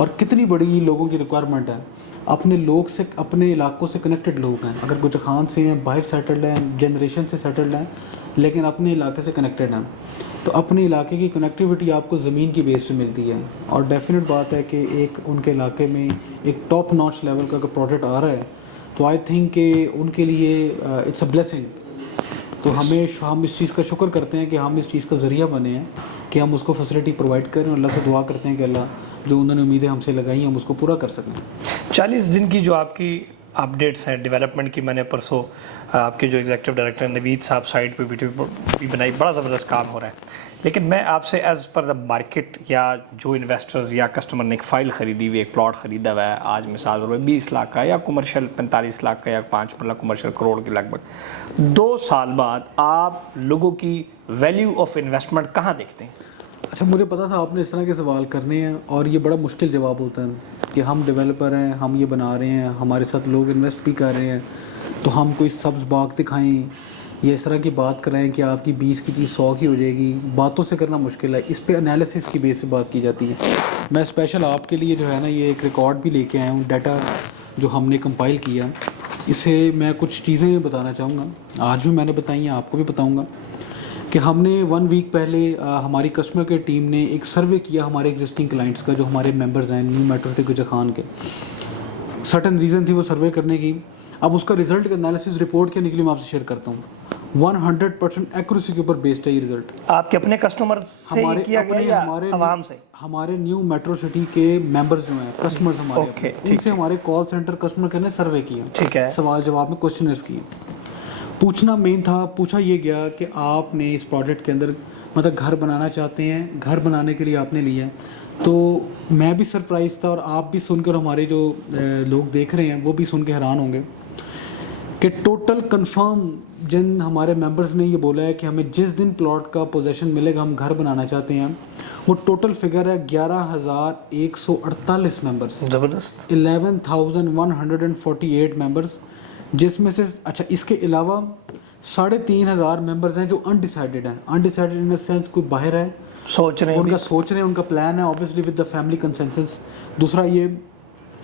اور کتنی بڑی لوگوں کی ریکوائرمنٹ ہے. اپنے لوگ سے, اپنے علاقوں سے کنیکٹڈ لوگ ہیں, اگر گجر خان سے ہیں, باہر سیٹلڈ ہیں, جنریشن سے سیٹلڈ ہیں, لیکن اپنے علاقے سے کنیکٹڈ ہیں. تو اپنے علاقے کی کنیکٹیوٹی آپ کو زمین کی بیس پہ ملتی ہے, اور ڈیفینیٹ بات ہے کہ ایک ان کے علاقے میں ایک ٹاپ ناچ لیول کا اگر پروجیکٹ آ رہا ہے تو آئی تھنک کہ ان کے لیے اٹس اے بلیسنگ. تو ہم اس چیز کا شکر کرتے ہیں کہ ہم اس چیز کا ذریعہ بنے ہیں کہ ہم اس کو فیسلٹی پرووائڈ کریں, اور اللہ سے دعا کرتے ہیں کہ اللہ جو انہوں نے امیدیں ہم سے لگائی ہیں ہم اس کو پورا کر سکیں. 40 دن کی جو آپ کی اپڈیٹس ہیں ڈیولپمنٹ کی, میں نے پرسوں آپ کے جو ایگزیکٹو ڈائریکٹر نوید صاحب سائٹ پہ ویڈیو بھی بنائی, بڑا زبردست کام ہو رہا ہے. لیکن میں آپ سے ایز پر دا مارکیٹ, یا جو انویسٹرز یا کسٹمر نے ایک فائل خریدی ہوئی, ایک پلاٹ خریدا ہوا ہے آج مثال طور پہ 20 لاکھ کا, یا کمرشل 45 لاکھ کا, یا 5 مطلب کمرشل کروڑ کے لگ بھگ, 2 سال بعد آپ لوگوں کی ویلیو آف انویسٹمنٹ کہاں دیکھتے ہیں؟ اچھا, مجھے پتا تھا آپ نے اس طرح کے سوال کرنے ہیں, اور یہ بڑا مشکل جواب ہوتا ہے کہ ہم ڈیولپر ہیں, ہم یہ بنا رہے ہیں, ہمارے ساتھ لوگ انویسٹ بھی کر رہے ہیں, تو ہم کوئی سبز باغ دکھائیں یا اس طرح کی بات کریں کہ آپ کی 20 کی چیز 100 کی ہو جائے گی. باتوں سے کرنا مشکل ہے, اس پہ انالیسس کی بیس سے بات کی جاتی ہے. میں اسپیشل آپ کے لیے جو ہے نا یہ ایک ریکارڈ بھی لے کے آیا ہوں, ڈیٹا جو ہم نے کمپائل کیا. اسے میں کچھ چیزیں بتانا چاہوں گا, آج بھی میں نے بتائی ہیں, آپ کو بھی بتاؤں گا کہ ہم نے 1 ویک پہلے ہماری کسٹمر کے ٹیم نے ایک سروے کیا ہمارے ایگزسٹنگ کلائنٹس کا جو ہمارے ممبرز ہیں نیو میٹرو سٹی گجر خان کے. سرٹن ریزن تھی وہ سروے کرنے کی. اب اس کا رزلٹ کا انالیسس رپورٹ کیا نکلی میں آپ سے شیئر کرتا ہوں. 100% ایکوریسی کے اوپر بیسڈ ہے یہ رزلٹ. آپ کے اپنے کسٹمر سے ہی کیا گیا یا عوام سے؟ ہمارے نیو میٹرو سٹی کے ممبرز جو ہیں, کسٹمرز ہمارے, ان سے ہمارے کال سینٹر کسٹمر کے نے سروے کیا, ٹھیک ہے, سوال جواب میں کوشچنرز کیے. پوچھنا مین تھا, پوچھا یہ گیا کہ آپ نے اس پروجیکٹ کے اندر مطلب گھر بنانا چاہتے ہیں, گھر بنانے کے لیے آپ نے لیا. تو میں بھی سرپرائز تھا, اور آپ بھی سن کر, ہمارے جو لوگ دیکھ رہے ہیں وہ بھی سن کے حیران ہوں گے کہ ٹوٹل کنفرم جن ہمارے ممبرز نے یہ بولا ہے کہ ہمیں جس دن پلاٹ کا پوزیشن ملے گا ہم گھر بنانا چاہتے ہیں, وہ ٹوٹل فگر ہے 11,148 ممبرز. زبردست. 11,148 ممبرز, جس میں سے اچھا اس کے علاوہ 3,500 ممبرز ہیں جو انڈیسائیڈڈ ہیں. انڈیسائیڈڈ ان دا سینس کوئی باہر ہے, سوچ رہے ہیں, ان کا پلان ہے obviously with the family consensus. دوسرا یہ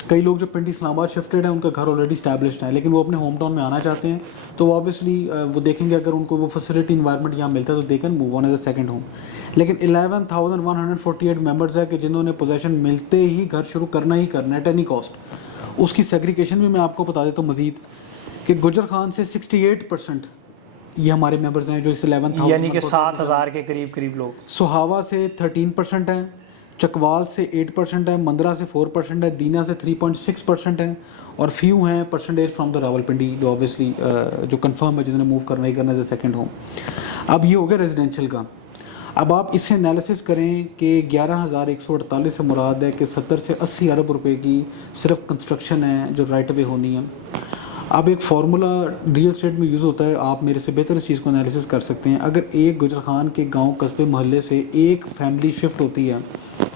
کئی لوگ جو پنڈی اسلام آباد شفٹیڈ ہیں ان کا گھر آلریڈی اسٹیبلشڈ ہے, لیکن وہ اپنے ہوم ٹاؤن میں آنا چاہتے ہیں, تو وہ اوبیسلی وہ دیکھیں گے اگر ان کو وہ فیسلٹی انوائرمنٹ یہاں ملتا ہے تو they can move on as a second home. لیکن 11,148 ممبرز ہے کہ جنہوں نے پوزیشن ملتے ہی گھر شروع کرنا ہی کرنا ہے ایٹ اینی کاسٹ. اس کی سیگریگیشن بھی میں آپ کو بتا دیتا ہوں مزید کہ گجر خان سے 68% یہ ہمارے ممبرز ہیں جو اس 11,000, یعنی کہ 7,000 کے قریب لوگ. سہاوا سے 13% ہیں, چکوال سے 8% ہے, مندرا سے 4% ہے, دینا سے 3.6% ہے, اور فیو ہیں پرسنٹیج فرام دا راولپنڈی جو اوبیسلی جو کنفرم ہے جنہوں نے موو کرنا ہی کرنا ایز اے سیکنڈ ہوم. اب یہ ہو گیا ریزیڈینشیل کا. اب آپ اس سے انالیسس کریں کہ 11,148 سے مراد ہے کہ 70 سے 80 ارب روپے کی صرف کنسٹرکشن ہے جو رائٹ وے ہونی ہے. اب ایک فارمولا ریئل اسٹیٹ میں یوز ہوتا ہے, آپ میرے سے بہتر اس چیز کو انالیسس کر سکتے ہیں. اگر ایک گجر خان کے گاؤں قصبے محلے سے ایک فیملی شفٹ ہوتی ہے,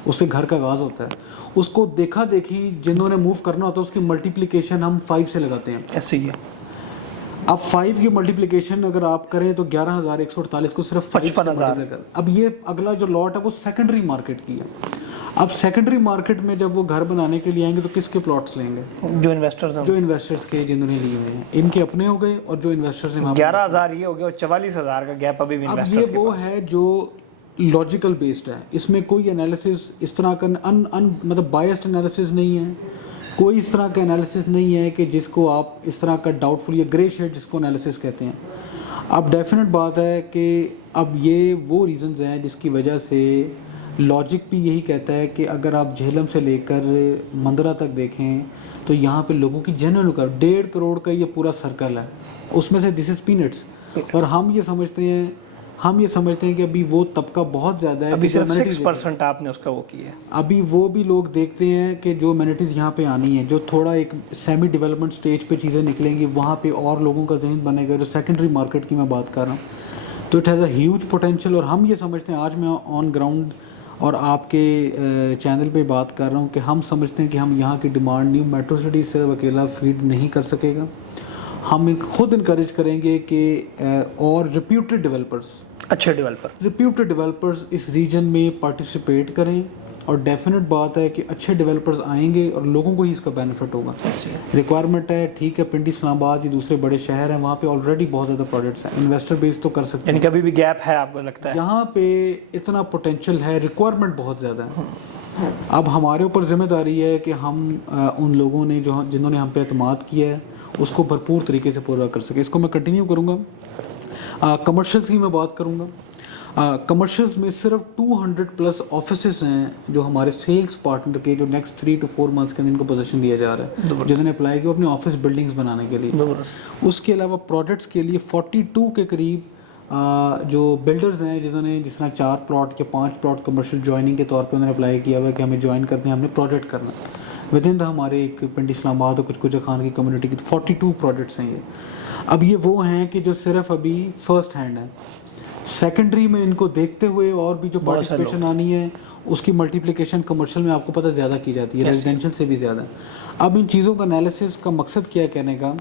اس سے گھر کا آغاز ہوتا ہے, اس کو دیکھا دیکھی جنہوں نے موو کرنا ہوتا ہے اس کی ملٹیپلیکیشن ہم 5 سے لگاتے ہیں. ایسے ہی ہے. اب 5 کی ملٹیپلیکیشن اگر آپ کریں تو 11,148 کو صرف 55,000. اب یہ اگلا جو لاٹ ہے وہ سیکنڈری مارکیٹ کی ہے. اب سیکنڈری مارکیٹ میں جب وہ گھر بنانے کے لیے آئیں گے تو کس کے پلاٹس لیں گے؟ جو انویسٹرز کے جنہوں نے لیے ہوئے ہیں, ان کے اپنے ہو گئے, اور جو انویسٹرز ہیں 11,000 یہ ہو گیا, اور 44,000 کا گیپ ابھی بھی انویسٹرز کے پاس. اب یہ وہ ہے جو لاجیکل بیسڈ ہے, اس میں کوئی انالیسس اس طرح کا مطلب بائسڈ انالیسس نہیں ہے, کوئی اس طرح کا انالیسس نہیں ہے کہ جس کو آپ اس طرح کا ڈاؤٹ فل یا گرے شیڈ جس کو انالیسس کہتے ہیں. اب ڈیفینیٹ بات ہے کہ اب یہ وہ ریزنز ہیں جس کی وجہ سے لاجک بھی یہی کہتا ہے کہ اگر آپ جہلم سے لے کر مندرا تک دیکھیں تو یہاں پہ لوگوں کی جنرل 1.5 کروڑ کا یہ پورا سرکل ہے, اس میں سے دس از پینٹس. اور ہم یہ سمجھتے ہیں کہ ابھی وہ طبقہ بہت زیادہ ہے, ابھی صرف 6% آپ نے اس کا وہ کیا ہے. ابھی وہ بھی لوگ دیکھتے ہیں کہ جو امینٹیز یہاں پہ آنی ہیں, جو تھوڑا ایک سیمی ڈیولپمنٹ سٹیج پہ چیزیں نکلیں گی, وہاں پہ اور لوگوں کا ذہن بنے گا, جو سیکنڈری مارکیٹ کی میں بات کر رہا ہوں. تو it has a huge potential. اور ہم یہ سمجھتے ہیں, آج میں آن گراؤنڈ اور آپ کے چینل پہ بات کر رہا ہوں کہ ہم سمجھتے ہیں کہ ہم یہاں کی ڈیمانڈ نیو میٹرو سٹی صرف اکیلا فیڈ نہیں کر سکے گا. ہم خود انکریج کریں گے کہ اور ریپیوٹیڈ ڈیولپرز اچھے ڈیولپرز اس ریجن میں پارٹیسپیٹ کریں اور ڈیفینیٹ بات ہے کہ اچھے ڈیولپرز آئیں گے اور لوگوں کو ہی اس کا بینیفٹ ہوگا. ریکوائرمنٹ ہے ٹھیک ہے, پنڈی اسلام آباد یہ دوسرے بڑے شہر ہیں, وہاں پہ آلریڈی بہت زیادہ پروجیکٹس ہیں, انویسٹر بیس تو کر سکتے ہیں. یعنی کبھی بھی گیپ ہے آپ کو لگتا ہے؟ یہاں پہ اتنا پوٹینشیل ہے, ریکوائرمنٹ بہت زیادہ ہے. اب ہمارے اوپر ذمہ داری ہے کہ ہم ان لوگوں نے جنہوں نے ہم پہ اعتماد کیا ہے اس کو بھرپور طریقے سے پورا کر سکے. اس کو میں کنٹینیو کروں گا. کمرشلس کی میں بات کروں گا. کمرشلس میں صرف 200+ آفیسز ہیں جو ہمارے سیلس پارٹنر کے جو نیکسٹ 3 to 4 months کے اندر ان کو پوزیشن دیا جا رہا ہے, جنہوں نے اپلائی کیا اپنے آفس بلڈنگس بنانے کے لیے. اس کے علاوہ پروجیکٹس کے لیے 42 کے قریب جو بلڈرز ہیں جس طرح 4 پلاٹ یا 5 پلاٹ کمرشل جوائننگ کے طور پہ انہوں نے اپلائی کیا ہوا ہے کہ ہمیں جوائن کرتے ہیں, ہم نے پروجیکٹ کرنا ود ان دا ہمارے ایک پنڈی اسلام آباد اور کچھ گجر خان کی کمیونٹی کی 42 پروجیکٹس ہیں یہ. اب یہ وہ ہیں کہ جو صرف ابھی فرسٹ ہینڈ ہیں. سیکنڈری میں ان کو دیکھتے ہوئے اور بھی جو پارٹیسپیشن آنی ہے اس کی ملٹیپلیکیشن کمرشل میں آپ کو پتہ زیادہ کی جاتی ہے, ریزیڈینشیل سے بھی زیادہ. اب ان چیزوں کا انالیسس کا مقصد کیا ہے کہنے کا,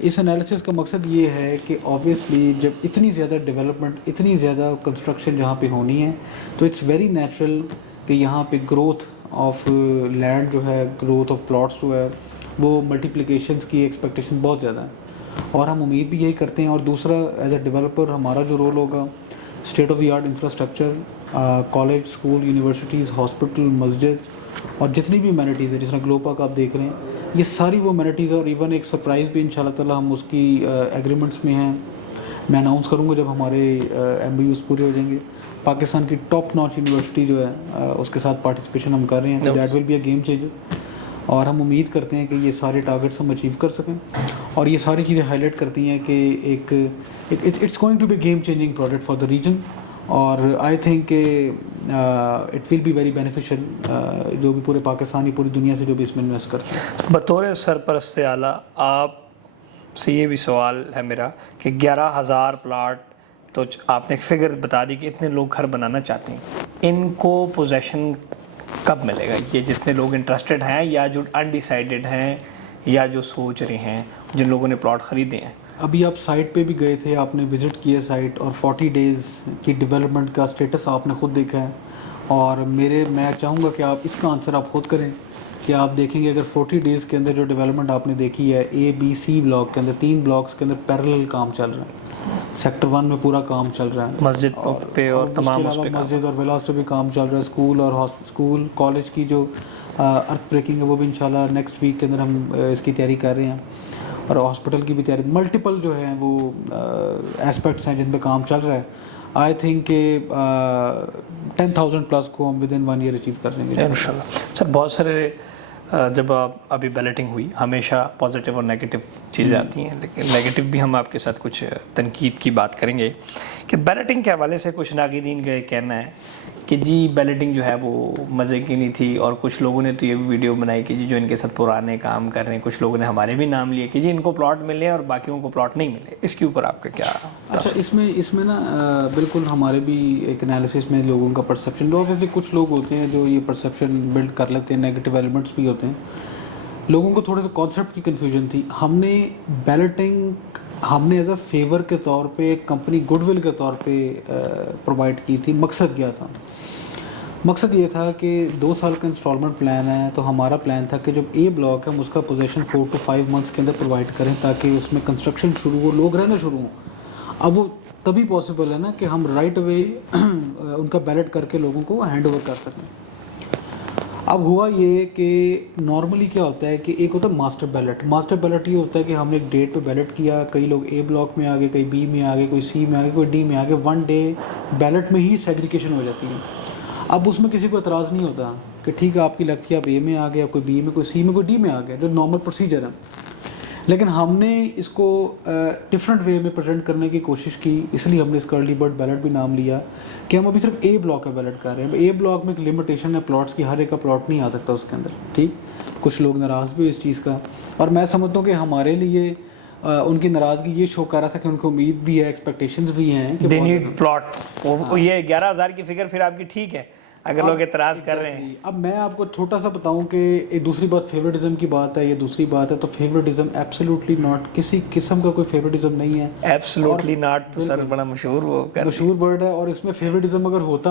اس انالیسس کا مقصد یہ ہے کہ آبویسلی جب اتنی زیادہ ڈیولپمنٹ, اتنی زیادہ کنسٹرکشن جہاں پہ ہونی ہے تو اٹس ویری نیچرل کہ یہاں پہ گروتھ آف لینڈ جو ہے, گروتھ آف پلاٹس جو ہے وہ ملٹیپلیکیشنس کی ایکسپیکٹیشن بہت زیادہ ہے, اور ہم امید بھی یہی کرتے ہیں. اور دوسرا ایز اے ڈیولپر ہمارا جو رول ہوگا, state of the art infrastructure, college, school, universities, hospital, مسجد اور جتنی بھی امینٹیز ہیں جس طرح گلو پاک آپ دیکھ رہے ہیں, یہ ساری وہ امینٹیز ہیں. اور ایون ایک سرپرائز بھی ان شاء اللہ تعالیٰ ہم اس کی ایگریمنٹس میں ہیں, میں اناؤنس کروں گا جب ہمارے MBUs پورے ہو جائیں گے. پاکستان کی ٹاپ ناچ یونیورسٹی جو ہے اس کے ساتھ پارٹیسپیشن ہم کر رہے ہیں, تو that will be a game changer. اور ہم امید کرتے ہیں کہ یہ سارے ٹارگیٹس ہم اچیو کر سکیں. اور یہ ساری چیزیں ہائی لائٹ کرتی ہیں کہ ایک it's going to be game changing project for the region. اور آئی تھنک کہ it will be very beneficial جو بھی پورے پاکستانی, پوری دنیا سے جو بھی اس میں انویسٹ کرتے ہیں. بطور سرپرست اعلیٰ آپ سے یہ بھی سوال ہے میرا کہ 11,000 پلاٹ تو آپ نے ایک فگر بتا دی کہ اتنے لوگ گھر بنانا چاہتے ہیں, ان کو پوزیشن کب ملے گا؟ یہ جتنے لوگ انٹرسٹڈ ہیں یا جو انڈیسائیڈڈ ہیں یا جو سوچ رہے ہیں, جن لوگوں نے پلاٹ خریدے ہیں؟ ابھی آپ سائٹ پہ بھی گئے تھے, آپ نے وزٹ کیا سائٹ, اور 40 days کی ڈیولپمنٹ کا اسٹیٹس آپ نے خود دیکھا ہے. اور میں چاہوں گا کہ آپ اس کا آنسر آپ خود کریں کہ آپ دیکھیں گے اگر 40 days کے اندر جو ڈیولپمنٹ آپ نے دیکھی ہے ABC بلاک کے اندر, 3 بلاکس کے اندر پیرلل کام چل رہا ہے. سیکٹر 1 میں پورا کام چل رہا ہے, مسجد پہ اور تمام اس پہ مسجد اور ولاس پہ بھی کام چل رہا ہے. اسکول کالج کی جو ارتھ بریکنگ ہے وہ بھی انشاءاللہ نیکسٹ ویک کے اندر ہم اس کی تیاری کر رہے ہیں. اور ہاسپٹل کی بھی تیاری, ملٹیپل جو ہیں وہ اسپیکٹس ہیں جن پہ کام چل رہا ہے. آئی تھنک کہ 10,000+ کو ہم ود ان 1 year اچیو کر لیں گے انشاءاللہ. سر بہت سارے جب ابھی بیلٹنگ ہوئی ہمیشہ پازیٹیو اور نیگیٹو چیزیں آتی ہیں, لیکن نیگیٹو بھی ہم آپ کے ساتھ کچھ تنقید کی بات کریں گے کہ بیلٹنگ کے حوالے سے کچھ ناقدین کا کہنا ہے کہ جی بیلٹنگ جو ہے وہ مزے کی نہیں تھی, اور کچھ لوگوں نے تو یہ ویڈیو بنائی کہ جی جو ان کے ساتھ پرانے کام کر رہے ہیں, کچھ لوگوں نے ہمارے بھی نام لیے کہ جی ان کو پلاٹ ملے اور باقیوں کو پلاٹ نہیں ملے. اس کے اوپر آپ کا کیا؟ اچھا, اس میں نا بالکل ہمارے بھی ایک انالیسس میں لوگوں کا پرسیپشن, اوبویسلی کچھ لوگ ہوتے ہیں جو یہ پرسیپشن بلڈ کر لیتے ہیں, نیگیٹو ایلیمنٹس بھی ہوتے ہیں. لوگوں کو تھوڑے سے کانسیپٹ کی کنفیوژن تھی. ہم نے بیلٹنگ ایز اے فیور کے طور پہ, کمپنی گڈ ول کے طور پہ پرووائڈ کی تھی. مقصد کیا تھا؟ مقصد یہ تھا کہ 2 سال کا انسٹالمنٹ پلان ہے, تو ہمارا پلان تھا کہ جب A بلاک ہے ہم اس کا پوزیشن 4 to 5 months کے اندر پرووائڈ کریں تاکہ اس میں کنسٹرکشن شروع ہو, لوگ رہنا شروع ہوں. اب وہ تبھی پاسبل ہے نا کہ ہم رائٹ اوے ان کا بیلٹ کر کے لوگوں کو ہینڈ اوور کر سکیں. اب ہوا یہ کہ نارملی کیا ہوتا ہے کہ ایک ہوتا ہے ماسٹر بیلٹ. ماسٹر بیلٹ یہ ہوتا ہے کہ ہم نے ایک ڈیٹ پہ بیلٹ کیا, کئی لوگ A بلاک میں آ گئے, کئی B میں آ گئے, کوئی C میں آ گئے, کوئی D میں آ گئے. 1 day بیلٹ میں ہی سیگریگیشن ہو جاتی ہے. اب اس میں کسی کو اعتراض نہیں ہوتا کہ ٹھیک ہے آپ کی لگتی ہے آپ A میں آ گئے, آپ کوئی B میں, کوئی C میں, کوئی D میں آ گئے, جو نارمل پروسیجر ہے. لیکن ہم نے اس کو ڈفرینٹ وے میں پریزنٹ کرنے کی کوشش کی, اس لیے ہم نے اس کا ارلی برڈ بیلٹ بھی نام لیا کہ ہم ابھی صرف A بلاک کا بیلٹ کر رہے ہیں. A بلاک میں ایک لمیٹیشن ہے پلاٹس کی, ہر ایک کا پلاٹ نہیں آ سکتا اس کے اندر. ٹھیک, کچھ لوگ ناراض بھی اس چیز کا, اور میں سمجھتا ہوں کہ ہمارے لیے ان کی ناراضگی یہ شو کر رہا تھا کہ ان کو امید بھی ہے, ایکسپیکٹیشنز بھی ہیں کہ دے نیڈ پلاٹ. یہ 11,000 کی فگر پھر آپ کی ٹھیک ہے اگر لوگ اعتراض کر رہے ہیں. اب میں آپ کو چھوٹا سا بتاؤں کہ ایک دوسری بات فیوریٹزم کی بات ہے, یہ دوسری بات ہے. تو فیوریٹزم ایبسلیوٹلی ناٹ, کسی قسم کا کوئی فیوریٹزم نہیں ہے. ایبسلیوٹلی ناٹ تو سر بڑا مشہور ورڈ ہے, اور اس میں فیوریٹزم اگر ہوتا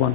1।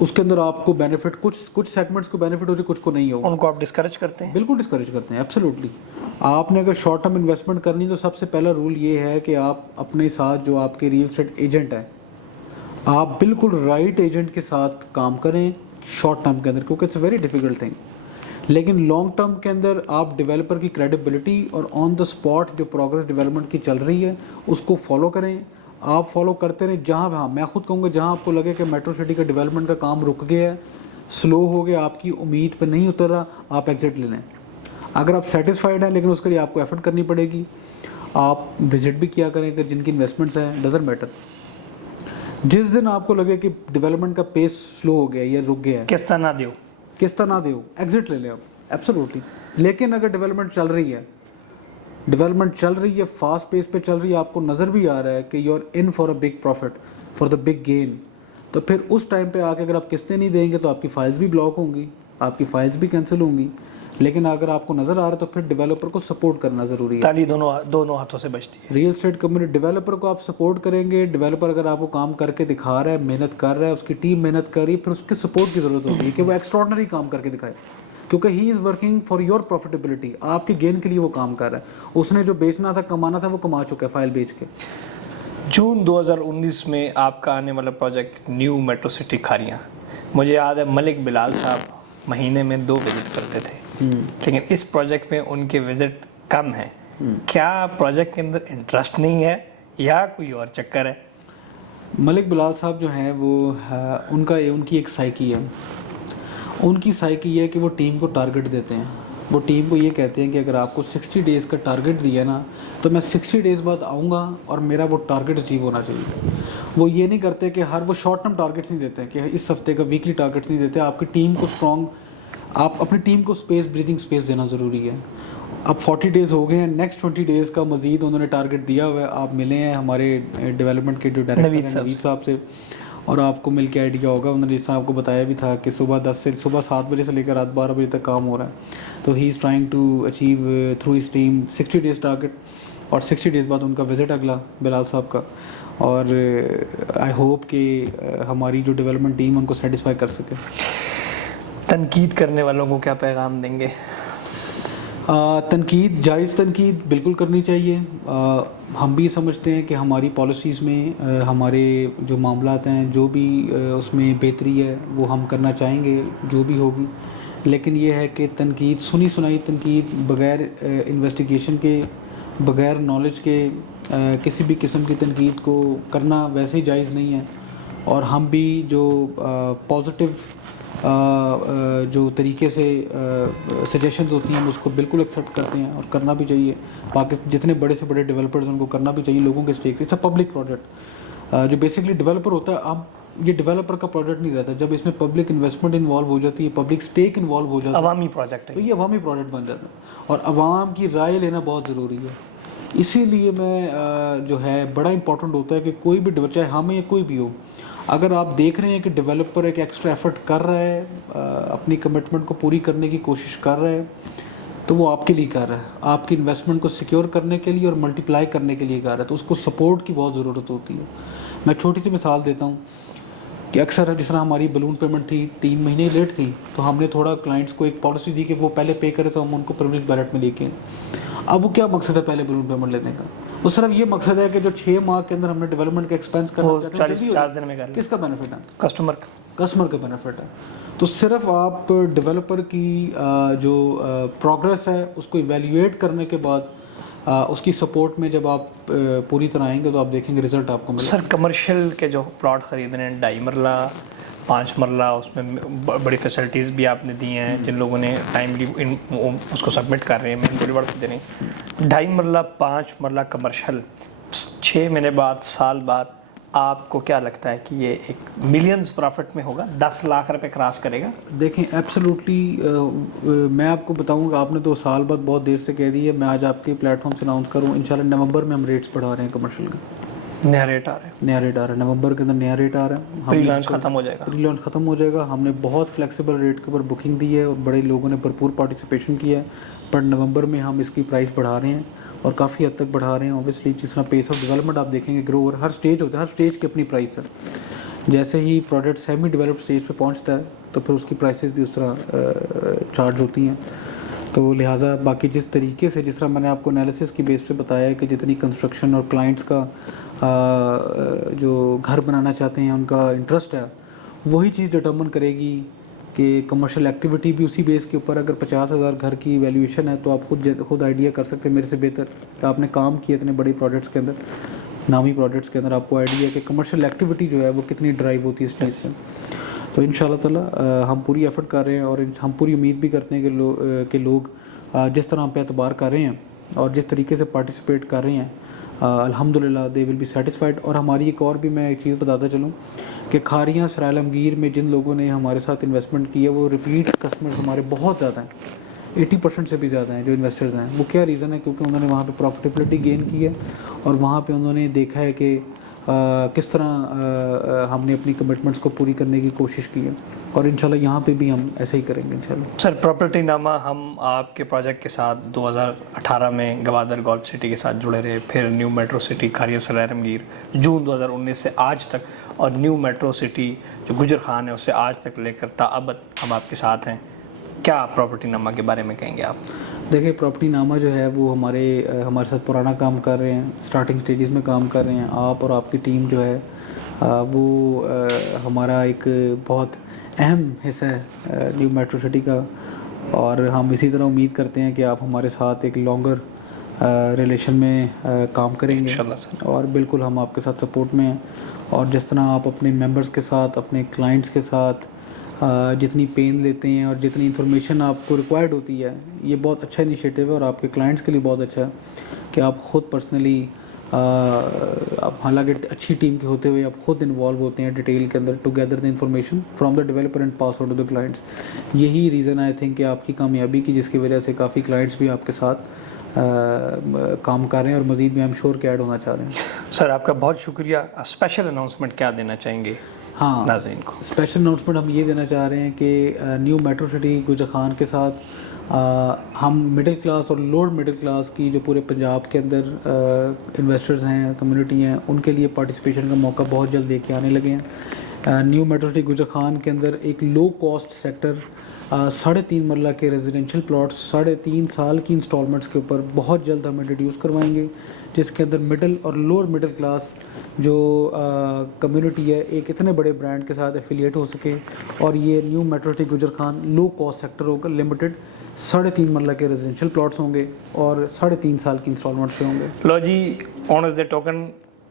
اس کے اندر آپ کو بینیفٹ کچھ سیگمنٹس کو بینیفٹ ہو رہی ہے, کچھ کو نہیں ہوگا. ان کو آپ ڈسکریج کرتے ہیں؟ بالکل ڈسکریج کرتے ہیں, ایبسلیوٹلی. آپ نے اگر شارٹ ٹرم انویسٹمنٹ کرنی تو سب سے پہلا رول یہ ہے کہ آپ اپنے ساتھ جو آپ کے ریئل اسٹیٹ ایجنٹ ہیں, آپ بالکل رائٹ ایجنٹ کے ساتھ کام کریں شارٹ ٹرم کے اندر, کیونکہ it's a very difficult thing. لیکن لانگ ٹرم کے اندر آپ ڈیولپر کی کریڈیبلٹی اور آن دا اسپاٹ جو پروگرس ڈیولپمنٹ کی چل رہی ہے اس کو فالو کریں. آپ فالو کرتے رہیں جہاں ہاں میں خود کہوں گا جہاں آپ کو لگے کہ میٹرو سٹی کا ڈیولپمنٹ کا کام رک گیا ہے, سلو ہو گیا, آپ کی امید پہ نہیں اتر رہا, آپ ایگزٹ لے لیں. اگر آپ سیٹسفائڈ ہیں لیکن اس کے لیے آپ کو ایفرٹ کرنی پڑے گی, آپ وزٹ بھی کیا کریں کہ جن کی انویسٹمنٹس ہیں, ڈزنٹ میٹر. جس دن آپ کو لگے کہ ڈیولپمنٹ کا پیس سلو ہو گیا یا رک گیا ہے, کس طرح نہ دیو, کس طرح نہ دیو, ایگزٹ لے لیں آپ, ایبسلیوٹلی. لیکن اگر ڈیولپمنٹ چل رہی ہے, فاسٹ پیس پہ چل رہی ہے, آپ کو نظر بھی آ رہا ہے کہ you are in for a big profit, for the big gain, تو پھر اس ٹائم پہ آ کے اگر آپ قسطیں نہیں دیں گے تو آپ کی فائلز بھی بلاک ہوں گی, آپ کی فائلز بھی کینسل ہوں گی. لیکن اگر آپ کو نظر آ رہا ہے تو پھر ڈیولپر کو سپورٹ کرنا ضروری ہے. تالی دونوں ہاتھوں سے بچتی ہے. ریئل اسٹیٹ کمپنی ڈیولپر کو آپ سپورٹ کریں گے, ڈیولپر اگر آپ کو کام کر کے دکھا رہا ہے, محنت کر رہا ہے, اس کی ٹیم محنت کر رہی ہے, پھر اس کے سپورٹ کی ضرورت ہوتی ہے کہ وہ ایکسٹراڈنری کام کر کے دکھائے, کیونکہ he is working for your profitability, آپ کی گین کے لیے وہ کام کر رہا ہے. اس نے جو بیچنا تھا, کمانا تھا, وہ کما چکا ہے فائل بیچ کے. جون 2019 میں آپ کا آنے والا project new metro city Kharian, مجھے یاد ہے ملک بلال صاحب مہینے میں 2 وزٹ کرتے تھے, لیکن اس پروجیکٹ میں ان کے وزٹ کم ہیں. کیا پروجیکٹ کے اندر انٹرسٹ نہیں ہے یا کوئی اور چکر ہے؟ ملک بلال صاحب جو ہیں وہ ان کی ایک سائیکی ہے. ان کی سائیکی ہے کہ وہ ٹیم کو ٹارگٹ دیتے ہیں. وہ ٹیم کو یہ کہتے ہیں کہ اگر آپ کو 60 ڈیز کا ٹارگٹ دیا نا تو میں 60 ڈیز بعد آؤں گا اور میرا وہ ٹارگٹ اچیو ہونا چاہیے. وہ یہ نہیں کرتے کہ وہ شارٹ ٹرم ٹارگٹس نہیں دیتے کہ اس ہفتے کا ویکلی ٹارگٹس نہیں دیتے. آپ کی ٹیم کو اسٹرانگ, آپ اپنی ٹیم کو بریدنگ اسپیس دینا ضروری ہے. اب 40 ڈیز ہو گئے ہیں, نیکسٹ 20 ڈیز کا مزید انہوں نے ٹارگٹ دیا ہوا ہے. آپ ملے ہیں ہمارے ڈیولپمنٹ کے جو ڈائریکٹر ہیں نوید صاحب سے, اور آپ کو مل کے آئیڈیا ہوگا, انہوں نے جس طرح آپ کو بتایا بھی تھا کہ صبح 7 بجے سے لے کر رات 12 بجے تک کام ہو رہا ہے. تو he is trying to achieve through his team 60 days target, اور 60 ڈیز بعد ان کا وزٹ اگلا بلال صاحب کا. اور آئی ہوپ کہ ہماری جو ڈیولپمنٹ ٹیم ان کو سیٹسفائی کر سکے. تنقید کرنے والوں کو کیا پیغام دیں گے؟ تنقید, جائز تنقید بالکل کرنی چاہیے. ہم بھی سمجھتے ہیں کہ ہماری پالیسیز میں ہمارے جو معاملات ہیں, جو بھی اس میں بہتری ہے وہ ہم کرنا چاہیں گے جو بھی ہوگی. لیکن یہ ہے کہ تنقید, سنی سنائی تنقید بغیر انویسٹیگیشن کے, بغیر نالج کے کسی بھی قسم کی تنقید کو کرنا ویسے ہی جائز نہیں ہے. اور ہم بھی جو پازیٹیو جو طریقے سے سجیشنز ہوتی ہیں ہم اس کو بالکل ایکسیپٹ کرتے ہیں اور کرنا بھی چاہیے. جتنے بڑے سے بڑے ڈیولپرز ان کو کرنا بھی چاہیے لوگوں کے stake. It's a public project. جو بیسکلی ڈیولپر ہوتا ہے, اب یہ ڈیولپر کا پروجیکٹ نہیں رہتا. جب اس میں پبلک انویسٹمنٹ انوالو ہو جاتی ہے, پبلک اسٹیک انوالو ہو جاتا ہے, عوامی پروجیکٹ ہے, تو یہ عوامی پروجیکٹ بن جاتا ہے. اور عوام کی رائے لینا بہت ضروری ہے. اسی لیے میں جو ہے بڑا امپورٹنٹ ہوتا ہے کہ کوئی بھی چاہے ہم یا کوئی بھی ہو, اگر آپ دیکھ رہے ہیں کہ ڈیولپر ایک ایکسٹرا ایفرٹ کر رہا ہے, اپنی کمٹمنٹ کو پوری کرنے کی کوشش کر رہا ہے, تو وہ آپ کے لیے کر رہا ہے, آپ کی انویسٹمنٹ کو سیکیور کرنے کے لیے اور ملٹیپلائی کرنے کے لیے کر رہا ہے. تو اس کو سپورٹ کی بہت ضرورت ہوتی ہے. میں چھوٹی سی مثال دیتا ہوں کہ اکثر جس طرح ہماری بلون پیمنٹ تھی 3 مہینے لیٹ تھی, تو ہم نے تھوڑا کلائنٹس کو ایک پالیسی دی کہ وہ پہلے پے کرے تو ہم ان کو پرویلیج بیلٹ میں لے کے. اب وہ کیا مقصد ہے پہلے بلون پیمنٹ لینے کا؟ وہ صرف یہ مقصد ہے کہ جو 6 ماہ کے اندر ہم نے ڈیولپمنٹ کا ایکسپینس کرنا چاہتے ہیں 40-50 دن میں کر لیں. کس کا بینیفٹ ہے؟ کسٹمر کا بینیفٹ ہے. تو صرف آپ ڈیولپر کی جو پروگرس ہے اس کو ایویلیویٹ کرنے کے بعد اس کی سپورٹ میں جب آپ پوری طرح آئیں گے تو آپ دیکھیں گے رزلٹ آپ کو ملے. سر کمرشل کے جو پلاٹ خرید رہے ہیں 2.5 مرلہ 5 مرلہ, اس میں بڑی فیسلٹیز بھی آپ نے دی ہیں, جن لوگوں نے ٹائملی اس کو سبمٹ کر رہے ہیں, مین بڑی بڑھ دے رہے ہیں. 2.5 مرلہ 5 مرلہ کمرشل 6 مہینے بعد, سال بعد, آپ کو کیا لگتا ہے کہ یہ ایک ملینز پروفٹ میں ہوگا, 10 لاکھ روپے کراس کرے گا؟ دیکھیں ایبسلیوٹلی, میں آپ کو بتاؤں کہ آپ نے تو سال بعد بہت دیر سے کہہ دی ہے. میں آج آپ کے پلیٹ فارم سے اناؤنس کروں, انشاءاللہ نومبر میں ہم ریٹس بڑھا رہے ہیں کمرشل کا. نیا ریٹ آ رہا ہے, نومبر کے اندر نیا ریٹ آ رہا ہے. پری لانچ ختم ہو جائے گا. پری لانچ ختم ہو جائے گا. ہم نے بہت فلیکسیبل ریٹ کے اوپر بکنگ دی ہے اور بڑے لوگوں نے بھرپور پارٹیسپیشن کیا ہے. پر نومبر میں ہم اس کی پرائس بڑھا رہے ہیں اور کافی حد تک بڑھا رہے ہیں. اوبیسلی جس طرح پیس آف ڈیولپمنٹ آپ دیکھیں گے گرو, اور ہر اسٹیج ہوتا ہے, ہر اسٹیج کی اپنی پرائس ہے. جیسے ہی پروڈکٹ سیمی ڈیولپڈ اسٹیج پہ پہنچتا ہے تو پھر اس کی پرائسز بھی اس طرح چارج ہوتی ہیں. تو لہٰذا باقی جس طریقے سے، جس طرح میں نے آپ کو انالیسس کی بیس پہ بتایا ہے کہ جتنی کنسٹرکشن اور کلائنٹس کا جو گھر بنانا چاہتے ہیں ان کا انٹرسٹ ہے، وہی چیز ڈٹرمن کرے گی کہ کمرشل ایکٹیویٹی بھی اسی بیس کے اوپر. اگر 50,000 گھر کی ویلیویشن ہے تو آپ خود آئیڈیا کر سکتے ہیں میرے سے بہتر کہ آپ نے کام کیا اتنے بڑے پروجیکٹس کے اندر، نامی پروجیکٹس کے اندر، آپ کو آئیڈیا ہے کہ کمرشل ایکٹیویٹی جو ہے وہ کتنی ڈرائیو ہوتی ہے اس چیز سے. تو ان شاء اللہ تعالیٰ ہم پوری ایفرٹ کر رہے ہیں اور ہم پوری امید بھی کرتے ہیں کہ لوگ جس طرح ہم پہ اعتبار کر رہے ہیں اور جس طریقے سے پارٹیسپیٹ کر رہے ہیں الحمدللہ دے ول بی سیٹسفائڈ. اور ہماری ایک اور بھی میں ایک چیز بتاتا چلوں کہ کھاریاں سرائے عالمگیر میں جن لوگوں نے ہمارے ساتھ انویسٹمنٹ کی ہے وہ ریپیٹ کسٹمرز ہمارے بہت زیادہ ہیں، 80% سے بھی زیادہ ہیں جو انویسٹرز ہیں. وہ کیا ریزن ہے؟ کیونکہ انہوں نے وہاں پہ پروفٹیبلٹی گین کی ہے اور وہاں پہ انہوں نے دیکھا ہے کہ کس طرح ہم نے اپنی کمٹمنٹس کو پوری کرنے کی کوشش کی ہے. اور انشاءاللہ یہاں پہ بھی ہم ایسے ہی کریں گے انشاءاللہ. سر پراپرٹی نامہ ہم آپ کے پروجیکٹ کے ساتھ 2018 میں گوادر گولف سٹی کے ساتھ جڑے رہے، پھر نیو میٹرو سٹی کھاریا سرائے عالمگیر جون 2019 سے آج تک، اور نیو میٹرو سٹی جو گجر خان ہے اسے آج تک لے کر تاابد ہم آپ کے ساتھ ہیں. کیا پراپرٹی نامہ کے بارے میں کہیں گے آپ؟ دیکھیں پراپرٹی نامہ جو ہے وہ ہمارے ساتھ پرانا کام کر رہے ہیں، سٹارٹنگ سٹیجز میں کام کر رہے ہیں. آپ اور آپ کی ٹیم جو ہے وہ ہمارا ایک بہت اہم حصہ ہے نیو میٹرو سٹی کا، اور ہم اسی طرح امید کرتے ہیں کہ آپ ہمارے ساتھ ایک لانگر ریلیشن میں کام کریں گے انشاءاللہ سر. اور بالکل ہم آپ کے ساتھ سپورٹ میں ہیں. اور جس طرح آپ اپنے ممبرس کے ساتھ، اپنے کلائنٹس کے ساتھ جتنی پین لیتے ہیں اور جتنی انفارمیشن آپ کو ریکوائرڈ ہوتی ہے، یہ بہت اچھا انیشیٹو ہے اور آپ کے کلائنٹس کے لیے بہت اچھا ہے کہ آپ خود پرسنلی، آپ حالانکہ اچھی ٹیم کے ہوتے ہوئے آپ خود انوالو ہوتے ہیں ڈیٹیل کے اندر together the information from the developer and pass out to the clients. یہی ریزن آئی تھنک کہ آپ کی کامیابی کی، جس کی وجہ سے کافی کلائنٹس بھی آپ کے ساتھ کام کر رہے ہیں اور مزید بھی ہم شور کے ایڈ ہونا چاہ رہے ہیں. سر آپ کا بہت شکریہ. اسپیشل اناؤنسمنٹ کیا دینا چاہیں گے ہاں، ناظرین کو؟ اسپیشل اناؤنسمنٹ ہم یہ دینا چاہ رہے ہیں کہ نیو میٹرو سٹی گجر خان کے ساتھ ہم مڈل کلاس اور لوور مڈل کلاس کی جو پورے پنجاب کے اندر انویسٹرز ہیں، کمیونٹی ہیں، ان کے لیے پارٹیسپیشن کا موقع بہت جلد لے کے آنے لگے ہیں. نیو میٹرو سٹی گجر خان کے اندر ایک لو کاسٹ سیکٹر 3.5 مرلہ کے ریزیڈینشیل پلاٹس 3.5 سال کی انسٹالمنٹس کے اوپر بہت جلد ہم انٹروڈیوس کروائیں گے، جس کے اندر مڈل اور لوور مڈل کلاس جو کمیونٹی ہے ایک اتنے بڑے برانڈ کے ساتھ ایفیلیٹ ہو سکے. اور یہ نیو میٹرو سٹی گجر خان لو کاسٹ سیکٹر ہوگا، لمیٹڈ 3.5 مرلہ کے ریزیڈینشیل پلاٹس ہوں گے اور 3.5 سال کی انسٹالمنٹس پہ ہوں گے. لو جی آن ایز دا ٹوکن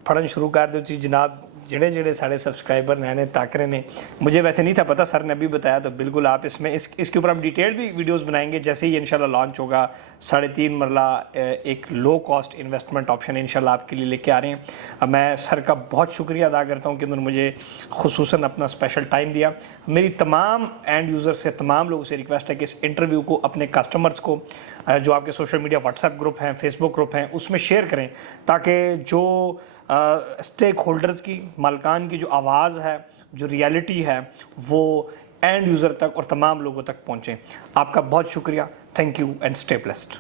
پڑھن شروع کر دو جی جناب. جڑے سارے سبسکرائبر نئے تاک رہے ہیں، مجھے ویسے نہیں تھا پتہ، سر نے ابھی بتایا، تو بالکل آپ اس کے اوپر ہم ڈیٹیل بھی ویڈیوز بنائیں گے جیسے ہی انشاءاللہ لانچ ہوگا. 3.5 مرلہ ایک لو کاسٹ انویسٹمنٹ آپشن انشاءاللہ آپ کے لیے لے کے آ رہے ہیں. میں سر کا بہت شکریہ ادا کرتا ہوں کہ انہوں نے مجھے خصوصاً اپنا اسپیشل ٹائم دیا. میری تمام اینڈ یوزر سے، تمام لوگوں سے ریکویسٹ ہے کہ اس انٹرویو کو اپنے کسٹمرز کو، جو آپ کے social media what's app group ہیں، فیس بک گروپ ہیں، اس میں شیئر کریں تاکہ جو اسٹیک ہولڈرز کی، مالکان کی جو آواز ہے، جو ریالٹی ہے، وہ اینڈ یوزر تک اور تمام لوگوں تک پہنچیں. آپ کا بہت شکریہ. Thank you and stay blessed.